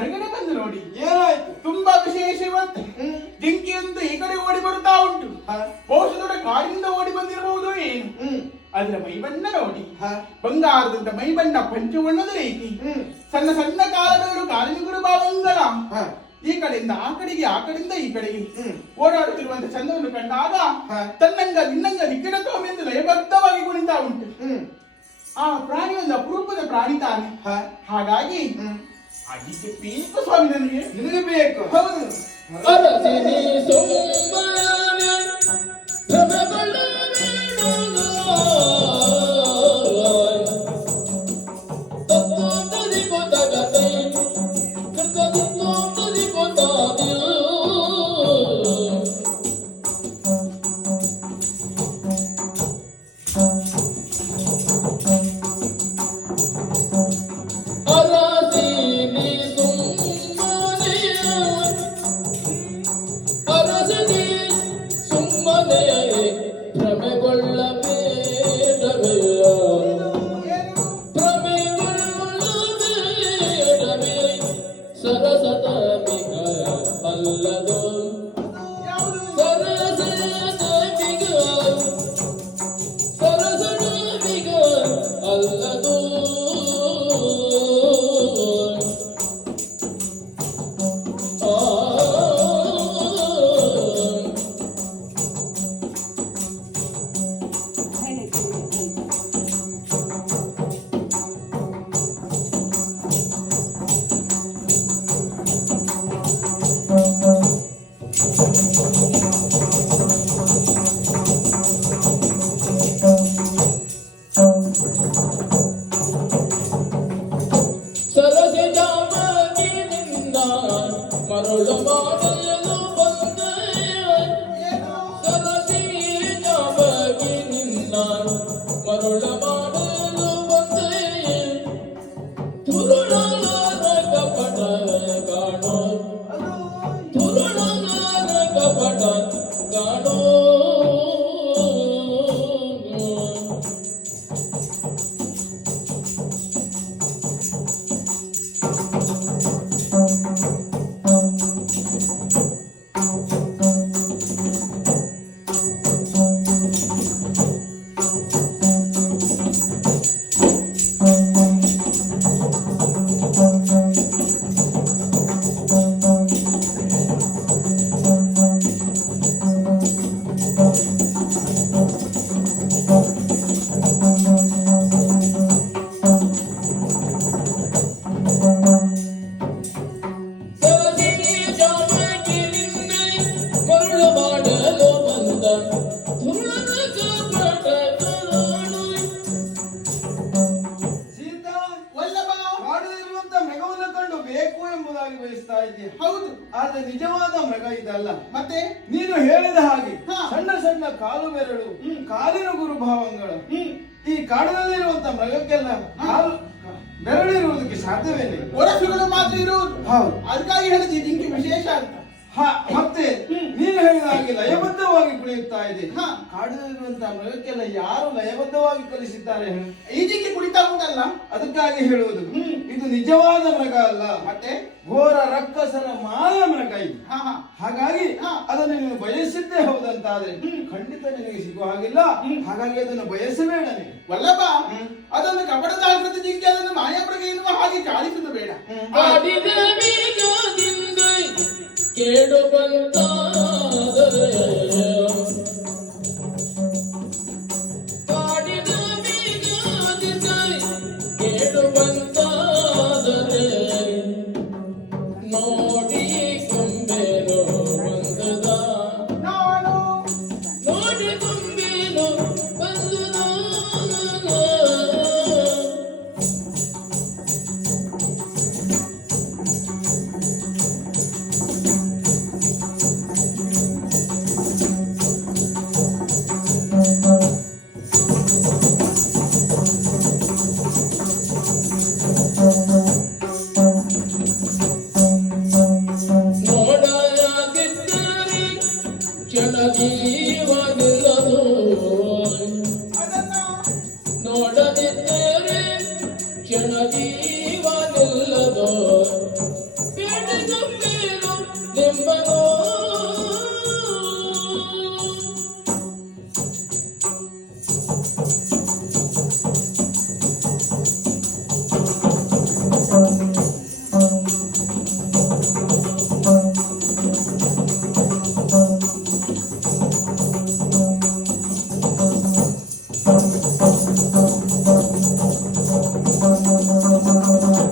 ಹೊರಗಡೆ ಬಂದು ನೋಡಿ ಏನಾಯ್ತು? ತುಂಬಾ ವಿಶೇಷವಂತೆ. ಜಿಂಕೆಯಂತೂ ಈ ಕಡೆ ಓಡಿ ಬರುತ್ತಾ ಉಂಟು. ಬಹುಶಃ ಕಾಡಿನಿಂದ ಓಡಿ ಬಂದಿರಬಹುದು ಏನು. ಅದರ ಮೈಬಣ್ಣ ನೋಡಿ, ಬಂಗಾರದಂತ ಮೈಬಣ್ಣ ಪಂಚವಣ್ಣದ ರೀತಿ, ಸಣ್ಣ ಸಣ್ಣ ಕಾಲಗಳು ಕಾಲಿನ ಭಾವಂಗಳ ಈ ಕಡೆಯಿಂದ ಆ ಕಡೆಗೆ ಆ ಕಡೆಯಿಂದ ಈ ಕಡೆಗೆ ಓಡಾಡುತ್ತಿರುವಂತ ಚಂದವನ್ನು ಕಂಡಾಗ ತನ್ನಂಗ ನಿನ್ನಂಗ ನಿಖಿಡತೋಮೆಂದು ಲಯಬದ್ಧವಾಗಿ ಕುಣಿತಾ ಉಂಟು. ಆ ಪ್ರಾಣಿ ಒಂದು ಅಪರೂಪದ ಪ್ರಾಣಿ ತಾನೆ. ಹಾಗಾಗಿ ಅದಕ್ಕೆ ಬೇಕು ಸ್ವಾಮಿ, ನನಗೆ ನಿನಗೆ ಬೇಕು. ಹೌದು. ಹೌದು, ಆದ್ರೆ ನಿಜವಾದ ಮೃಗ ಇದಲ್ಲ. ಮತ್ತೆ ನೀನು ಹೇಳಿದ ಹಾಗೆ ಸಣ್ಣ ಸಣ್ಣ ಕಾಲು ಬೆರಳು, ಕಾಲಿನ ಗುರುಭಾವಂಗಳು ಈ ಕಾಡಿನಲ್ಲಿರುವಂತ ಮೃಗಕ್ಕೆಲ್ಲ ಕಾಲು ಬೆರಳಿರುವುದಕ್ಕೆ ಸಾಧ್ಯವೇನೆ? ಒರಸುಗಳು ಮಾತ್ರ ಇರುವುದು. ಹೌದು, ಅದಕ್ಕಾಗಿ ಹೇಳಿದ ಜಿಂಕೆ ವಿಶೇಷ ಅಂತ. ಮತ್ತೆ ನೀನು ಹೇಳಿದ ಹಾಗೆ ಲಯಬದ್ಧವಾಗಿ ಕುಣಿಯುತ್ತಾ ಇದೆ. ಕಾಡಿನಲ್ಲಿರುವಂತಹ ಮೃಗಕ್ಕೆಲ್ಲ ಯಾರು ಲಯಬದ್ಧವಾಗಿ ಕಲಿಸಿದ್ದಾರೆ? ಈ ಜಿಂಕೆ ಕುಣಿತಾ ಉಂಟಲ್ಲ, ಅದಕ್ಕಾಗಿ ಹೇಳುವುದು ಇದು ನಿಜವಾದ ಮೃಗ ಅಲ್ಲ, ಮತ್ತೆ ಘೋರ ರಕ್ಕಸರ ಮಾಯ ಮೃಗ ಇದು. ಹಾಗಾಗಿ ಅದನ್ನು ನೀನು ಬಯಸಿದ್ದೇ ಹೌದಂತಾದ್ರೆ ಖಂಡಿತ ನಿನಗೆ ಸಿಗುವ ಹಾಗಿಲ್ಲ. ಹಾಗಾಗಿ ಅದನ್ನು ಬಯಸಬೇಡ ನೀನು. ವಲ್ಲಭ, ಅದನ್ನು ಕಪಡದ ಆಕೃತಿ ಜಿಂಕೆ ಅದನ್ನು ಮಾಯಾಮೃಗ ಎನ್ನುವ ಹಾಗೆ ಚಾಲಿಸುವುದು ಬೇಡ. ಕೇಳು ಬಂತ